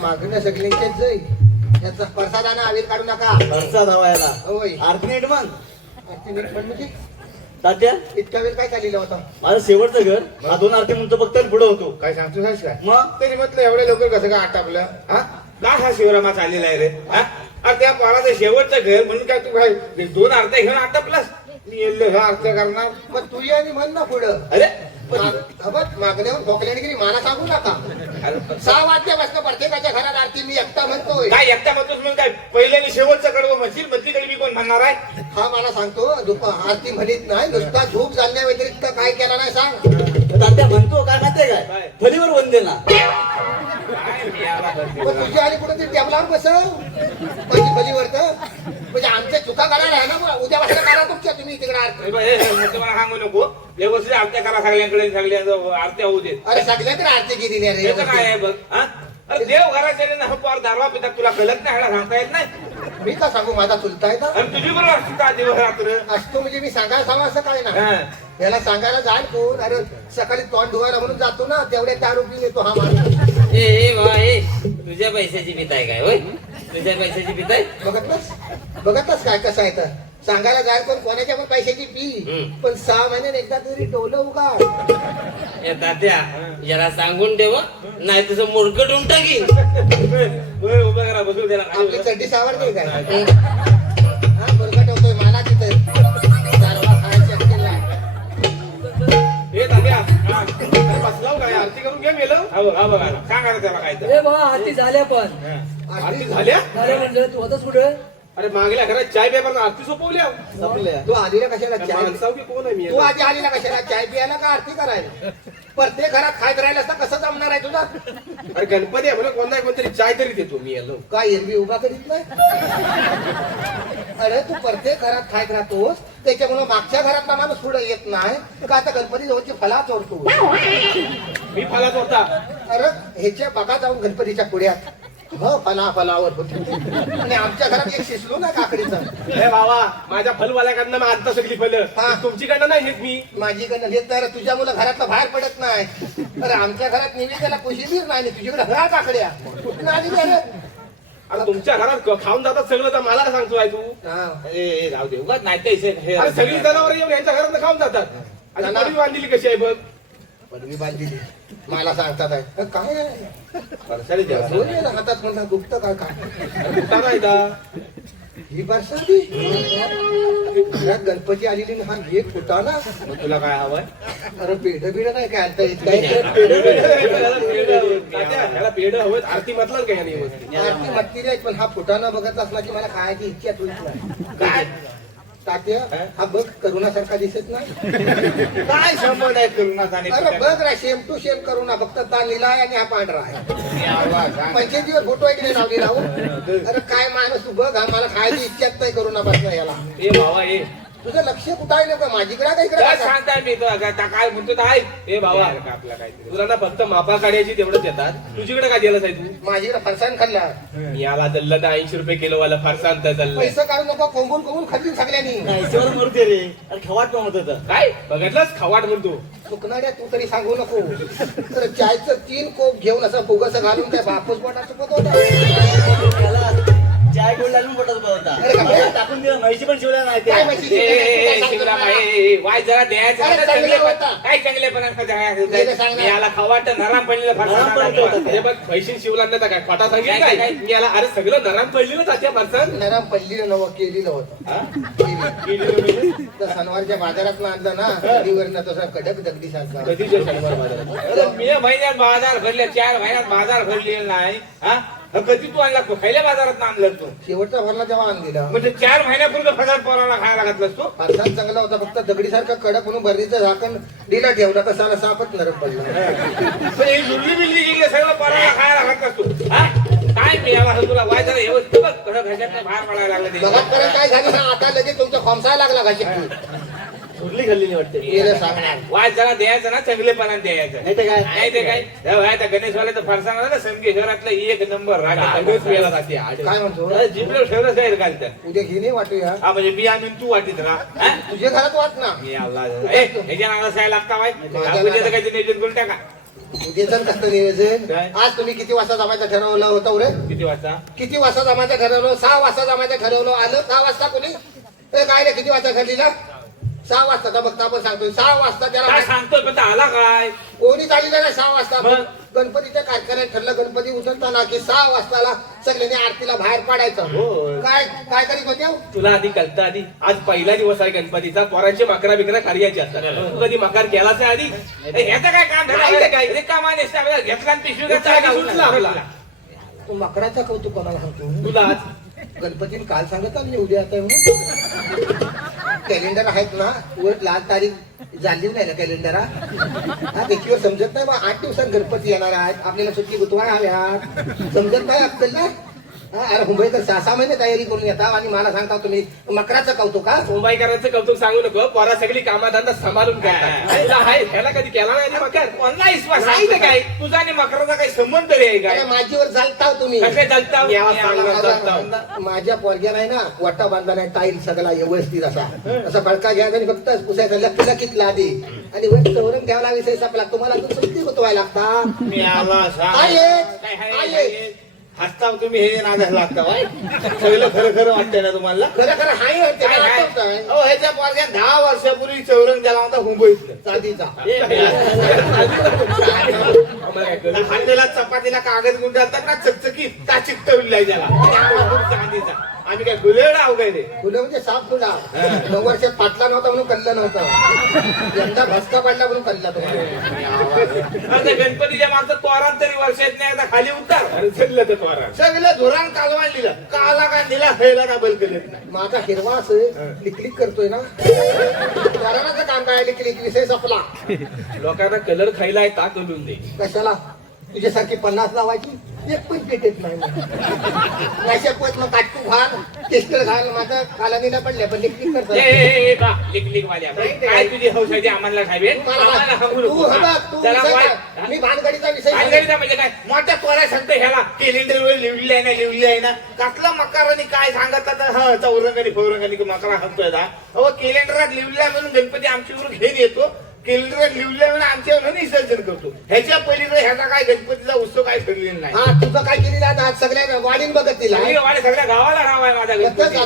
मागणं सगळ्यांचेच जाईल याचा प्रसादाना आवीर काढू नका. प्रसाद हवा याला. होय आरती नीट मग. आरती नीट पण म्हणजे तात्या इतका वेळ काय चाललेला होता? माझं शेवटचं घर हा 2 आरती म्हणतो फक्त पुढे होतो. काय सांगतो सास काय मग तरी म्हटलं एवढ्या लवकर कसं काय आटापलं हा काय हा शिवरामा चाललेला आहे रे हा अरे त्या पोराचं शेवटचं घर म्हणून काय तू काय 2 आरत्या घेऊन आटापलास? मी येल्लो ह्या आरत्या करणार. मग तू ये आणि म्हण ना पुढं. अरे मागण्यावर भोकल्याने मला सांगू नका. 6 वाजल्यापासून प्रत्येकाच्या घरात आरती मी एकटा म्हणतोय. काय एकटा म्हणतोस म्हणून काय पहिले आणि शेवटचं कडवं म्हणशील मधलीकडे मी कोण म्हणणार आहे? हा मला सांगतो आरती म्हणत नाही नुसता झोप चालण्या व्यतिरिक्त काय केला नाही सांग. तात्या म्हणतो काय माहितीये काय फलीवर वंदे ना. तुझ्या आली कुठे टेबलावर बसव माझी फलीवर तर म्हणजे आमच्या चुका करायला आहे ना. उद्या वाजता करा तुमच्या तुम्ही तिकडे आरती. मला सांगू नको व्यवस्थित आरत्या करा सगळ्यांकडे सगळ्या आरत्या होऊ देत. अरे सगळ्याकडे आरती केलेली हे तर काय रे. आहे बघ हा अरे देव घराच्या पोर दारवा पितात तुला कळत नाही ह्याला सांगता येत नाही. मी का सांगू माझा चुलता आहे का आणि तुझी बरोबर असतो का दिवस रात्र असतो म्हणजे मी सांगायला सांगा असं काय ना. हा. याला सांगायला जाईल कोण? अरे सकाळी तोंड धुवायला म्हणून जातो ना तेवढ्या दारू पिऊन येतो हा माणूस. ए बाबा ए तुझ्या पैशाची भीत आहे काय होय? तुझ्या पैशाची भीत आहे? बघतच काय कसं आहे तर सांगायला जाईल कोण कोणाच्या पण पैशाची पी पण 6 महिन्यात एकदा तरी टोलं उघड. ए तात्या जरा सांगून ठेव नाही तुझं मुडकं टाकी. उभं करा बदल त्याला आपली चड्डी सावरते काय? हा बरोबर ठेवतोय मला तिथे दारवा खायची अक्कल नाही. हे तात्या बसलाव काय आरती करून घे मेलं हा बघा सांगा त्याला काय तर. ए बाबा आरती झाल्या पण आरती झाल्या झाल्या म्हणजे तू होतास कुठे? अरे मागल्या घरात चाय पेपर आरती सोपवल्या संपल्या. तू आधीला कशाला चाय? माणसाव की कोण आहे मी तू आधी आलेला कशाला चाय पियाला का आरती करायला? प्रत्येक घरात खायत राहिला असता कसं जमणार आहे तुझा? अरे गणपती आहे म्हणून कोणता कोणतरी चाय तरी देतो मी यालो. काय एरवी उभा करीत नाही? अरे तू प्रत्येक घरात खायत राहतोस त्याच्यामुळे मागच्या घरातला माणूस पुढे येत नाही का? आता गणपती जवळची फला चोरतो. मी फालाच होता. अरे ह्याच्या बघा जाऊन गणपतीच्या पुढ्यात फलावर होती आणि आमच्या घरात एक शिसलो ना काकडीचं. हे बाबा माझ्या फलवाल्याकडनं मी आणता सगळी फलं हा. तुमच्याकडनं नाही घेत मी. माझी कडनं घेत तर तुझ्या मुलं घरातलं बाहेर पडत नाही. अरे आमच्या घरात निवेदनाला कोशिंबीर नाही तुझ्याकडे हळा काकड्या कुठं आली रे? आता तुमच्या घरात खाऊन जातात सगळं तर मला काय सांगतो आहे तू? हा. ए राहू दे उगाच नाही ते अरे सगळी जनावर येऊन यांच्या घरात खाऊन जातात. आणि जनावर- पडवी बांधलेली कशी आहे बघ. पदवी बांधलेली मला सांगतात आहे काय आहे? वर्षाली देवा. दोन वेळा हातात म्हणतात दुखतं काय काय? कुठं नाही का? ही बरसाती घरात गणपती आलेली ना. हा एक फुटा ना. मग तुला काय हवंय? अरे पेढ बिड नाही काय आणता येत काय? त्याला पेढ हवं आरती म्हटलं का याने व्यवस्थित? आरती मटकी रे पण हा फुटाना बघत असला की मला खायची इच्छा होत नाही. काय तात्या हा बघ करुणासारखा दिसत नाही. काय संबंध आहे करुणाचा आणि अरे बघ रा सेम टू सेम करुणा फक्त ता निला आहे आणि हा पांढरा आहे. 25 दिवस फोटो आहे की नाही लावली राहू. अरे काय माणूस तू बघ हा मला खायची इच्छाच नाही करुणा बसला याला. ए बाबा ए तुझं लक्ष कुठं आहे का माझीकडे का इकडे? काय सांगताय मी तुला काय म्हणतो तर आहे. ए बाबा आपला काहीतरी तुला ना फक्त मापा काढायची तेवढंच येतात. तुझीकडे काय दिलं आहे तू? माझीकडे फरसाण खाल्ला. मी याला दल्ल तर 80 रुपये किलो वाला फारसांत दल्ल. पैसे काढू नको कोंबून कोंबून खाल्ली सगळ्यांनी. पैशावर मरते रे. अरे खवाट पण होत काय बघितलंच खवाट म्हणतो. चुकणाऱ्या तू तरी सांगू नको. तर चायचं 3 कोप घेऊन असं फुगस घालून त्या बापूस पोटात चुकत होता. चाय गोड लागून पोटात होता. अरे काय? टाकून दिला म्हैशी पण शिवल्या नाही काय त्या. म्हशी? वाय जरा द्यायचं अरे ना, चांगले चांगले होता. काय चांगलेपणा गेलं सांग ना. मी याला खवाट नराम पडलेलं नराम पडलेलं होतं. हे बघ पैसे शिवला नाही काय खोटा सांगितलं काय, काय मी याला अरे सगळं नराम पडलेलं तात्या फारसांत. नरम पडली नवं केलेलं होतं. हा? केली. तर सनवारच्या बाजारात आणलं ना कधीवरनं तसा कडक दगडी सारखा. कधीच्या शनिवार बाजारात? अरे मी महिन्यात बाजार भरले 4 महिन्यात बाजार भरलेला नाही. हा कधी तू आणला तू पहिल्या बाजारात आणलं तू शेवटचा भरला तेव्हा आण दिला. म्हणजे 4 महिन्यापूर्वी फसाद पोराला खायला घातलंस तू. फारसाच चांगला होता फक्त दगडीसारखा कडक म्हणून भरणीचं झाकण दिला ठेवला कसाला सापच नरम पडला. पण ही जुडली बिल्ली गेली सगळं पोराला खायला घातलंस तू. हा काय मी याला तुला वाय जरा व्यवस्थित बघ कसं घशात बाहेर पडायला लागलं ते. बघा परत काय झालं ना आता लगेच तुमचा खोमसायला लागला का? उरली खाल्लेली वाटते. गेलं सांगणार. वाय जरा द्यायचं ना चांगलेपणा द्यायचं. नाही तर काय? नाही ते काय त्या गणेशवाल्याचं फरसाण ना संगी घरातला 1 नंबर राग वेळा जाते. काय म्हणतो? जिंकलं ठेवलं जाईल काय त्या. उद्या घेणे वाटूया. हा म्हणजे मी आणून तू वाटीत ना. हा? तुझ्या घरात वाट ना. मी आवला ह्याच्या नावाला साय लागता वाय काय नियोजन करून टाका. उद्याचं कसं नियोजन काय? आज तुम्ही किती वाजता जमायचं ठरवलं होतं रे किती वाजता किती वाजता जमायचं ठरवलं 6 वाजता जमायचं ठरवलं आलं 6 वाजता कोणी ए, काय रे किती वाजता ठरली ना 6 वाजता बघता आपण सांगतोय 6 वाजता काय त्याला सांगतोय पण आला काय कोणी चाललेलं नाही 6 वाजता मग? गणपतीच्या कारखान्यात ठरलं गणपती उतरताना की 6 वाजताला सगळ्यांनी आरतीला बाहेर पाडायचं होय. काय काय करीत होते हो? तुला आधी कळतं आधी आज पहिला दिवस आहे गणपतीचा पोरांची मकरा बिकरा कार्याची असतात तू कधी मकार केलाच आहे आधी ह्याचं काय काम नाही काय. रिकामा नेसता घेतला आणि पिशवी त्याचा आधी सुटला आपला. तू मकराचा कौतुक कोणाला सांगतो तुला आज गणपतीने काल सांगत आली उद्या आता म्हणून कॅलेंडर आहेत ना वर लाल तारीख झाली नाही ना कॅलेंडर हा देखील समजत नाही मग 8 दिवसात गणपती येणार आहेत आपल्याला सुट्टी गुतवाय हव्या समजत नाही आपल्याला हा, अरे मुंबईकर 6 महिने तयारी करून येतात आणि मला सांगता तुम्ही मकराचं कौतुक का मुंबईकरांचं कौतुक सांगू नको पोरा सगळी कामाधंदा सांभाळून करतात तुला आहे ह्याला कधी केला नाही आधी मकर नाही विश्वास नाही तर काय? तुझा आणि मकराचा काही संबंध तरी आहे काय अरे माझीवर चालता तुम्ही कसे चालता यावं सांगणार चालतं. माझ्या पोरग्या नाही ना वाटा बांधला नाही टाईल सगळा व्यवस्थित असा फडका घ्यायचा आणि फक्त पुसायचा लकीला आधी आणि वर चौरंग घ्यायला विषय सापला तुम्हाला तू सुट्टी गुतवायला लागता मी आला काय आहे? हसता तुम्ही हे नादाला लागता बाय सगळं खरं खरं वाटतंय ना तुम्हाला खरं खरं हाय काय त्याला काय? आठवतंय. अहो, ह्याच्या पोरग्या 10 वर्षापूर्वी चौरंग त्याला होता मुंबईतलं चांदीचा हातेला चपातीला कागद गुंडाळतात ना चकचकीत का चिकटवलेला त्याला चांदीचा आम्ही काय गुलेड आहो काय ते फुलं म्हणजे साप फुला 9 वर्षात पाटला नव्हता म्हणून कल्ला नव्हता यंदा भस्का पडला म्हणून कल्ला तुम्हाला आता गणपतीच्या मागचं तोरात तरी वर्षात नाही आता खाली उतार आणि चललं तर तोरात सगळं धोरण कालवान लिहिलं काला काय दिला हेला ना बल केलेत नाही माझा हिरवा असं लिकलिक करतोय ना करायचं काम काय लिकलिक विषय संपला लोकांना कलर खायला आहे ताक करून दे कशाला तुझ्यासारखी 50 लावायची एक पण पेटेत नाही नशेपत मग काटकू घाल टेस्टर घाल माझा कालानीला पडल्या पण लिकलिक करतो लिक वाल्या काय तुझी हौस आहे ती आम्हाला साहेब आम्हाला सांगू तू नको. हबा तू जरा विषय वाईट- काय? मी भानगडीचा विषय भानगडीचा म्हणजे काय मोठ्या तोरा सांगतो ह्याला कॅलेंडर वर लिहिली आहे ना कसला मकाराने काय सांगत आता हा चौरंगानी फौरंगानी मकरा सांगतोय अहो कॅलेंडरात लिहिलाय म्हणून गणपती आमच्यावर घेऊन येतो कॅलेंडरात लिहिलाय म्हणून आमच्यावर विसर्जन करतो ह्याच्या पलीकडे ह्याचा काय गणपतीचा उत्सव काय ठरलेला नाही हा तुझं काय केलेलं आहे आज सगळ्या वाढीन बघत तिला सगळ्या गावाला नाव आहे माझ्या गणपती